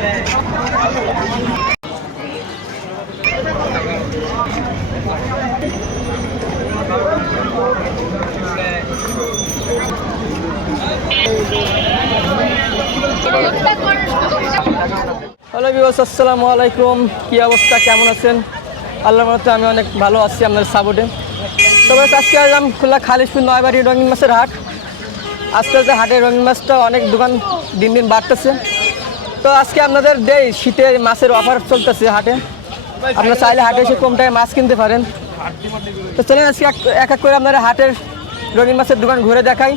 Hello viewers, আসসালামু আলাইকুম। কী অবস্থা, কেমন আছেন? আল্লাহর রহমতে আমি অনেক ভালো আছি আপনাদের সাপোর্টে। তবে আজকে আসলাম খুলনা খালিশপুর নয়বাড়ি রঙিন মাছের হাট। আজকে হাটের রঙিন মাছটা অনেক দোকান দিন দিন বাড়তেছে। তো আজকে আপনাদের দেই শীতে মাছের অফার চলতেছে হাটে। আপনারা চাইলে হাটে এসে কম টাকায় মাছ কিনতে পারেন। তো চলেন আজকে এক এক করে আপনারা হাটের রঙিন মাছের দোকান ঘুরে দেখাই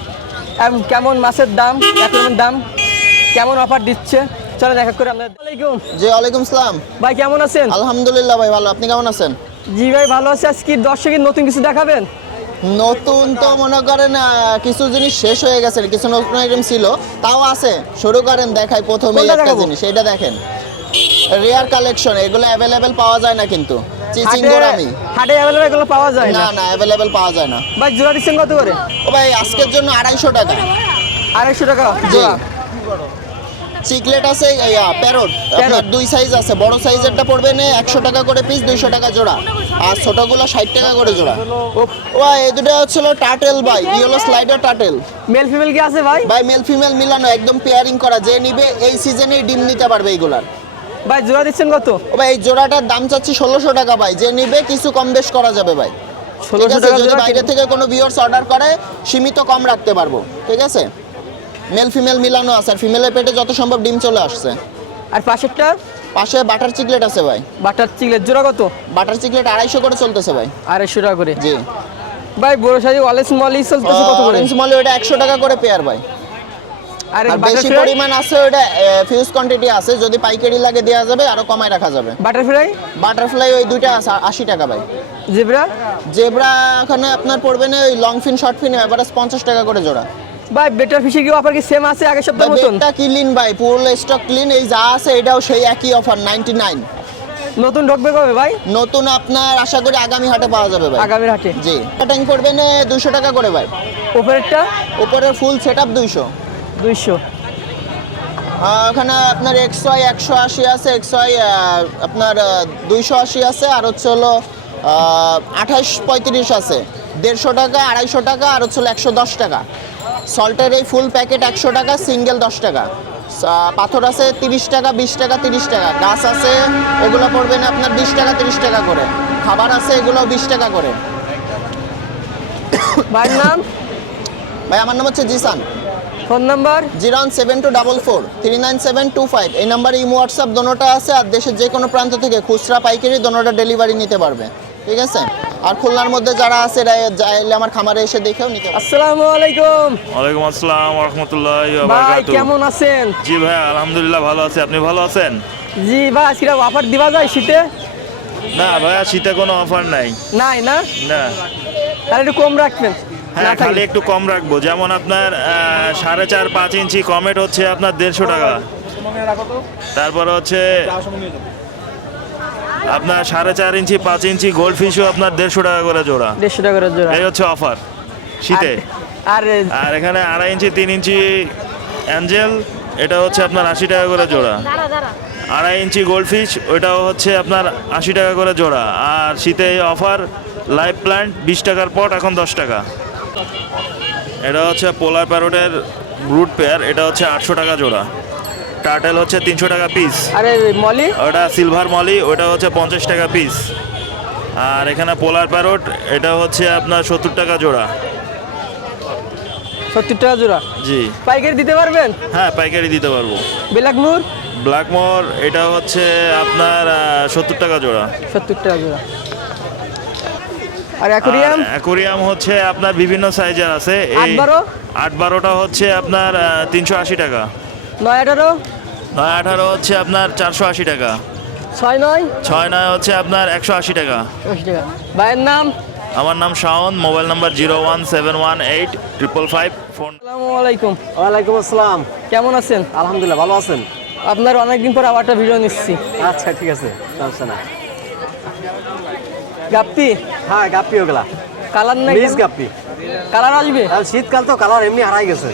কেমন মাছের দাম, একরকমের দাম, কেমন অফার দিচ্ছে। চলেন এক এক করে আপনাদের। জি ওয়ালাইকুম আসসালাম ভাই, কেমন আছেন? আলহামদুলিল্লাহ ভাই ভালো, আপনি কেমন আছেন? জি ভাই ভালো আছে। আজকে দর্শকের নতুন কিছু দেখাবেন? নতুন তো মনে করেন কিছু জিনিস শেষ হয়ে গেছে, কিছু নতুন আইটেম ছিল, তাও আছে। শুরু করেন, দেখাই প্রথমে একটা জিনিস, এটা দেখেন রেয়ার কালেকশন। এগুলো অ্যাভেলেবেল পাওয়া যায় না, কিন্তু চিচিং গোরামি হাটে অ্যাভেলেবেল এগুলো পাওয়া যায় না? না অ্যাভেলেবেল পাওয়া যায় না ভাই। জোড়া দিচ্ছেন কত করে? ও ভাই আজকের জন্য 250 টাকা। 250 টাকা জি। জোড়া। চিকলেট আছে, প্যারট আপনার দুই সাইজ আছে। বড় সাইজেরটা পড়বে না 100 টাকা করে পিস, 200 টাকা জোড়া। আর ছোটগুলো 60 টাকা করে জোড়া। ও এই দুটো হচ্ছিল টার্টেল ভাই, yellow slider turtle. Male female কি আছে ভাই? ভাই মেল ফিমেল মিলানো, একদম পেয়ারিং করা। যে নিবে এই সিজনেই ডিম নিতে পারবে এইগুলার। ভাই জোড়া দিচ্ছেন কত? ও ভাই এই জোড়াটার দাম চাচ্ছি 1600 টাকা ভাই। যে নিবে কিছু কম বেশ করা যাবে ভাই। 1600 টাকা। যদি বাইরে থেকে কোনো ভিউয়ার্স অর্ডার করে সীমিত কম রাখতে পারবো, ঠিক আছে? মেল ফিমেল মিলানো আছে, আর ফিমেলের পেটে যত সম্ভব ডিম চলে আসছে। আর পাশেরটা? পাশে বাটার চিকলেট আছে ভাই। বাটার চিকলেট জোড়া কত? বাটার চিকলেট 250 করে চলতেছে ভাই। 250 টাকা করে। জি ভাই বড় সাইজ অরেঞ্জ মলি চলতেছে কত করে? অরেঞ্জ মলি ওটা 100 টাকা করে পেয়ার ভাই। আর আর বেশি পরিমাণ আছে ওটা ফিউজ কোয়ান্টিটি আছে, যদি পাইকারি লাগে দেওয়া যাবে, আরো কমায় রাখা যাবে। বাটারফ্লাই? বাটারফ্লাই ওই দুইটা আছে 80 টাকা ভাই। জেব্রা? জেব্রা এখানে আপনার পড়বে না, ওই লং ফিন শর্ট ফিন এভারেজ 50 টাকা করে জোড়া। ভাই বেটার ফিশে কি অফার কি সেম আছে আগের সপ্তাহের মতন? বেটা ক্লিন ভাই, পুরো স্টক ক্লিন। এই যা আছে এটাও সেই একই অফার 99। নতুন ঢুকবে কবে ভাই? নতুন আপনার আশা করি আগামী হাটে পাওয়া যাবে ভাই। আগামীর হাটে? জি। ট্যাং পড়বে না 200 টাকা করে ভাই। উপরেরটা? উপরে ফুল সেটআপ 200। 200। ওখানে আপনার XY 180 আছে, XY আপনার 280 আছে, আর হচ্ছে হলো 28 35 আছে। 150 টাকা, 250 টাকা, আর হচ্ছে 110 টাকা। সল্টের এই ফুল প্যাকেট 100 টাকা, সিঙ্গেল 10 টাকা। পাথর আছে 30 টাকা, 20 টাকা, 30 টাকা। গাছ আছে এগুলো পড়বে না আপনার 20 টাকা 30 টাকা করে। খাবার আছে এগুলো 20 টাকা করে। ভাইয়ের নাম? ভাই আমার নাম হচ্ছে জিসান। Phone number? 01724439725। এই নাম্বারে ইমো হোয়াটসঅ্যাপ দোনোটা আছে। আর দেশের যে কোনো প্রান্ত থেকে খুচরা পাইকারি দোনোটা ডেলিভারি নিতে পারবে, ঠিক আছে? আর খুলনার মধ্যে যারা আছে চাইলে আমার খামারে এসে দেখেও নিতে পারবে। আসসালামু আলাইকুম। ওয়ালাইকুম আসসালাম ওয়া রাহমাতুল্লাহি ওয়া ভাই বারাকাতুহু। কেমন আছেন? জি ভাই আলহামদুলিল্লাহ ভালো আছি, আপনি ভালো আছেন? জি ভাই, আজকে অফার দিবা যায় শীতে? না ভাইয়া শীতে কোনো অফার নাই। নাই না? না। তাহলে একটু কম রাখবেন। হ্যাঁ খালি একটু কম রাখবো। যেমন আপনার 4.5-5 ইঞ্চি কমেট হচ্ছে আপনার 150 টাকা। তারপরে হচ্ছে আপনার 4.5 ইঞ্চি 5 ইঞ্চি গোল্ড ফিশও আপনার 150 টাকা করে জোড়া। 150 টাকা করে জোড়া। এই হচ্ছে অফার শীতে। আর আর এখানে 2.5 ইঞ্চি 3 ইঞ্চি অ্যাঞ্জেল, এটা হচ্ছে আপনার 80 টাকা করে জোড়া। 2.5 ইঞ্চি গোল্ড ফিশ ওইটাও হচ্ছে আপনার 80 টাকা করে জোড়া। আর শীতে অফার লাইভ প্ল্যান্ট 20 টাকার পট, এখন 10 টাকা। এটা হচ্ছে পোলার প্যারোটের ব্রুড পেয়ার, এটা হচ্ছে 800 টাকা জোড়া। টার্টেল হচ্ছে 300 টাকা পিস। আরে মলি? ওটা সিলভার মলি, ওটা হচ্ছে 50 টাকা পিস। আর এখানে পোলার প্যারোট, এটা হচ্ছে আপনার 70 টাকা জোড়া। 70 টাকা জোড়া? জি। পাইকারি দিতে পারবেন? হ্যাঁ পাইকারি দিতে পারবো। ব্ল্যাকমোর? ব্ল্যাকমোর এটা হচ্ছে আপনার 70 টাকা জোড়া। 70 টাকা জোড়া। আর অ্যাকোরিয়াম? অ্যাকোরিয়াম হচ্ছে আপনার বিভিন্ন সাইজের আছে। 8-12? 8-12টা হচ্ছে আপনার 380 টাকা। 9-18? 9-18 হচ্ছে আপনার 480 টাকা। 6-9? 6-9 হচ্ছে আপনার 180 টাকা। 80 টাকা। ভাইয়ের নাম? আমার নাম শাওন, মোবাইল নাম্বার 017185555 ফোন। আসসালামু আলাইকুম। ওয়ালাইকুম আসসালাম। কেমন আছেন? আলহামদুলিল্লাহ ভালো আছেন? আপনার অনেকদিন পর আবার একটা ভিডিও নিচ্ছি। আচ্ছা ঠিক আছে, সমস্যা না। গাপ্পি? হ্যাঁ গাপ্পি ওগুলা কালার নাই? মিক্স গাপ্পি। কালার আসবে? আর শীতকাল তো কালার এমনি হারাই গেছে।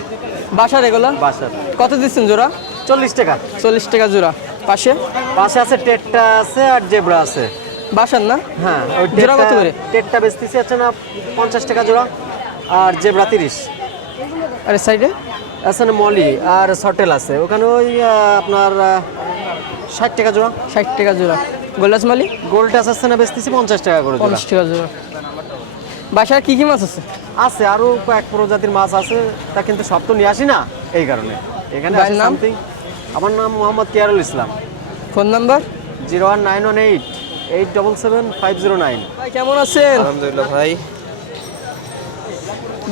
বাসার এগুলো? বাসার। কত দিচ্ছেন জোড়া? 40 টাকা। 40 টাকা জোড়া। পাশে পাশে আছে টেটটা আছে আর জেব্রা আছে। বাসার না? হ্যাঁ, ওই জোড়া কত করে? টেটটা বেচতেছি হচ্ছে না 50 টাকা জোড়া আর জেব্রা 30। আর সাইডে আছে না মলি আর সটেল আছে, ওখানে ওই আপনার 60 টাকা জোড়া। 60 টাকা জোড়া। গোল্ডাস মালি গোল্ডটাস আছে না বেচতেছি 50 টাকা করে জোড়া। 50 টাকা জোড়া। বাসায় কি কি মাছ আছে? আছে আরো কয়েক প্রজাতির মাছ আছে, তা কিন্তু সব তো নিয়ে আসি না, এই কারণে এখানে ভাইয়ের আছে নাম? সামথিং। আমার নাম মোহাম্মদ কিয়ারুল ইসলাম। Phone number? 01918 877 509। ভাই কেমন আছেন? আলহামদুলিল্লাহ ভাই।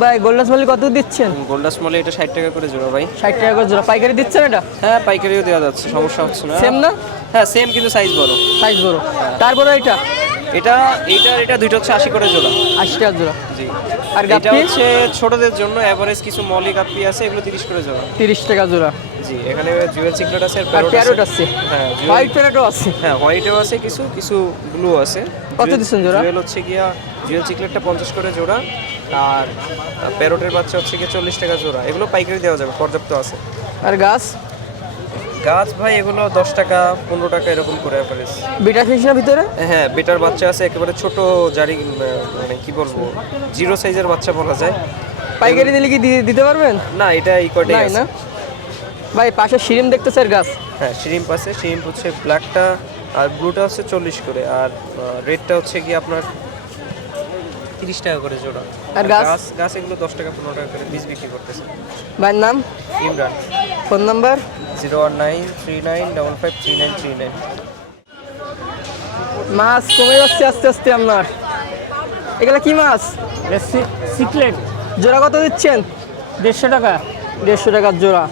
ভাই গোল্ডাস মালি কত দিচ্ছেন? গোল্ডাস মলে এটা 60 টাকা করে জোড়া ভাই। 60 টাকা করে জোড়া। পাইকারি দিচ্ছেন এটা? হ্যাঁ, পাইকারিও দেওয়া যাচ্ছে, সমস্যা হচ্ছে না। সেম না? হ্যাঁ সেম, কিন্তু সাইজ বড়। সাইজ বড়। তারপরে এটা এটা দুইটা হচ্ছে 80 করে জোড়া। 80 টাকা জোড়া। জি। আর এটা গাপ্পি? হচ্ছে ছোটদের জন্য এভারেজ কিছু মলি গাপ্পি আছে, এগুলো 30 করে জোড়া। 30 টাকা জোড়া। জি, এখানে জুয়েল সিক্রেট আছে আর আর প্যারট প্যারট আছে। আছে। হ্যাঁ, হোয়াইট প্যারটও আছে। হ্যাঁ হোয়াইটও আছে, কিছু ব্লু আছে। কত দিচ্ছেন জোড়া? জুয়েল হচ্ছে গিয়া জুয়েল সিক্রেটটা 50 করে জোড়া আর প্যারটের বাচ্চা হচ্ছে গিয়ে 40 টাকা জোড়া। এগুলো পাইকারি দেওয়া যাবে, পর্যাপ্ত আছে। আর গাছ? গাছ ভাই এগুলো 10 টাকা 15 টাকা এরকম করে অ্যাভারেজ। বিটা ফিশনের ভিতরে? হ্যাঁ, বেটার বাচ্চা আছে, একেবারে ছোট জারি, মানে কি বলবো, জিরো সাইজের বাচ্চা বলা যায়। পাইকারি দিলে কি দিতে পারবেন? না, এটা এই কয়টাই নাই আছে। না? ভাই পাশে শিরিম দেখতে স্যার গাছ? হ্যাঁ, শিরিম্প আছে। শিরিম্প হচ্ছে ব্ল্যাকটা আর ব্লুটা হচ্ছে 40 করে, আর রেডটা হচ্ছে কি আপনার 30 টাকা করে জোড়া। আর গাছ? গাছ এগুলো 10 টাকা 15 টাকা করে বীজ বিক্রি করতেছে। ভাইয়ের নাম? ইমরান। Phone number? 01939953939। মাছ কমে যাচ্ছে আস্তে আস্তে আপনার। এগুলো কি মাছ? সিক্রেট জোড়া কত দিচ্ছেন? 150 টাকা। 150 টাকার জোড়া।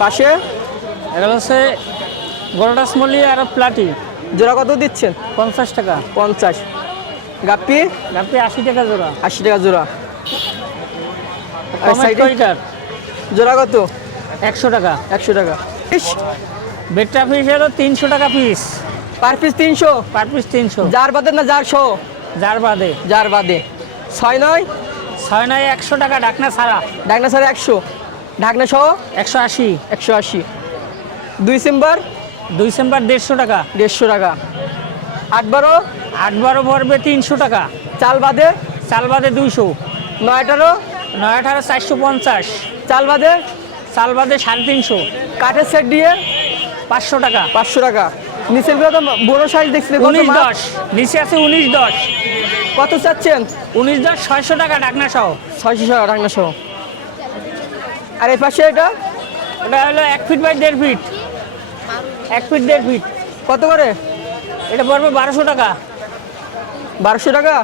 পাশে এগুলো হচ্ছে গোল্ডাস মলি আর প্লাটি, জোড়া কত দিচ্ছেন? 50 টাকা। 50। গাপ্পি? গাপ্পি 80 টাকা জোড়া। 80 টাকা জোড়া। আর কমেট সাইডে কয়টার? জোড়া কত? 100 টাকা। 100 টাকা। ইস, বেটা পিস হলো 300 টাকা piece. Per piece 300? Per piece 300। যার বাদে না যার সহ? যার বাদে। যার বাদে। 6 ছয় নয় 100 টাকা ঢাকনা ছাড়া। ঢাকনা ছাড়া 100, ঢাকনা সহ 180। 180। 2 সিম্বার 2 চেম্বার 150 টাকা। 150 টাকা। 8-12 8-12 পড়বে 300 টাকা। চাল বাদে? চাল বাদে 200। 9-18 9-18 450। চাল বাদে? চাল বাদে 350। কাঠের সেট দিয়ে 500 টাকা। 500 টাকা। নিচেরগুলো তো বড় সাইজ দেখছি। কত 19-10 নিচে আছে 19-10। কত চাচ্ছেন? 19-10 600 টাকা ঢাকনা সহ। 600 টাকা ঢাকনা সহ। আর এই পাশে এটা ওটা হলো 1 feet by 1.5 feet. 1 feet 1.5 feet. কত করে? এটা পড়বে 1200 টাকা। 1200 টাকা।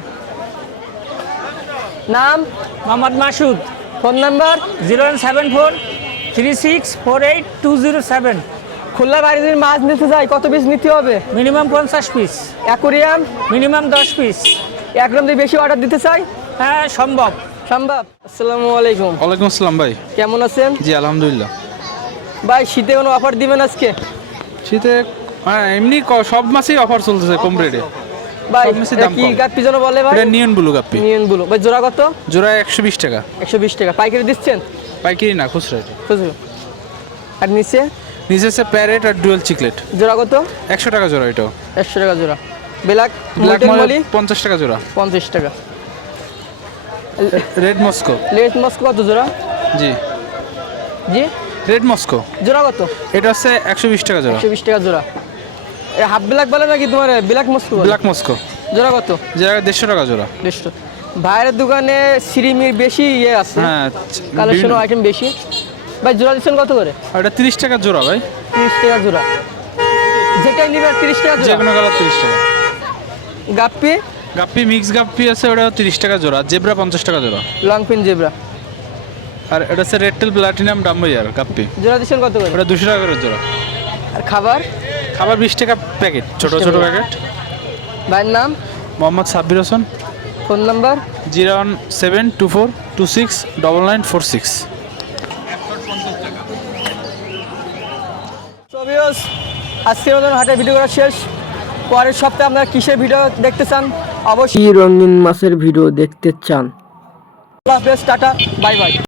নাম? মোহাম্মদ মাসুদ। Phone number? 0174 3648 207। খুলনা বাইরে যদি মাছ নিতে চাই কত পিস নিতে হবে? Minimum 50 piece. Aquarium? Minimum 10 piece. একদম যদি বেশি অর্ডার দিতে চাই? হ্যাঁ সম্ভব। সম্ভব। আসসালামু আলাইকুম। ওয়ালাইকুম আসসালাম ভাই। কেমন আছেন? জি আলহামদুলিল্লাহ। ভাই শীতে কোনো অফার দিবেন আজকে? শীতে হ্যাঁ এমনি সব মাসেই অফার চলতেছে কম রেটে। ভাই সব মাছের এটা দাম কি কম। গাপ্পি যেন বলে ভাই? এটা নিয়ন ব্লু গাপ্পি। Neon blue. ভাই জোড়া কত? জোড়া 120 টাকা। 120 টাকা। পাইকারি দিচ্ছেন? পাইকারি না, খুচরা এটা। খুচরো। আর নিচে? নিচে আছে প্যারেট আর ডুয়েল চিকলেট। জোড়া কত? 100 টাকা জোড়া এটাও। 100 টাকা জোড়া। ব্ল্যাক ব্ল্যাক মোল্টেন মলি মলি 50 টাকা জোড়া। 50 টাকা। Red Moscow. লেট মস্কো কত জোড়া? জি জি রেড মস্কো জোড়া কত? এটা হচ্ছে 120 টাকা জোড়া। 120 টাকা জোড়া। এই হাফ ব্ল্যাক বলে নাকি তোমার ব্ল্যাক মস্কো বলে? ব্ল্যাক মস্কো জোড়া কত? যেটা 150 টাকা জোড়া। 150। ভাইয়ের দোকানে সিরিমির বেশি ইয়ে আছে, হ্যাঁ কালেকশন আইটেম বেশি। ভাই জোড়া দিচ্ছেন কত করে? আর এটা 30 টাকা জোড়া ভাই। 30 টাকা জোড়া। যেটাই নিবে 30 টাকা যে জোড়া। কোনো কালার 30 টাকা। গাপ্পি? গাপ্পি মিক্স গাপ্পি আছে, ওটা 30 টাকা জোড়া। জেব্রা 50 টাকা জোড়া। Long pin zebra. আর এটা হচ্ছে রেড টেল প্লাটিনাম ডাম্বয়ার গাপ্পি। জোড়া দিচ্ছেন কত করে? ওটা 200 টাকা করে জোড়া। আর খাবার? খাবার 20 টাকা প্যাকেট, ছোট 20 ছোট টাকা। প্যাকেট। ভাইয়ের নাম? মোহাম্মদ সাব্বির হোসেন। Phone number? 01724269946। সবিয়স আজকের মতন হাটের ভিডিও করা শেষ। পরের সপ্তাহে আপনারা কিসের ভিডিও দেখতে চান অবশ্যই রঙিন মাছের ভিডিও দেখতে চান। আল্লাহ হাফেজ, টাটা, বাই বাই।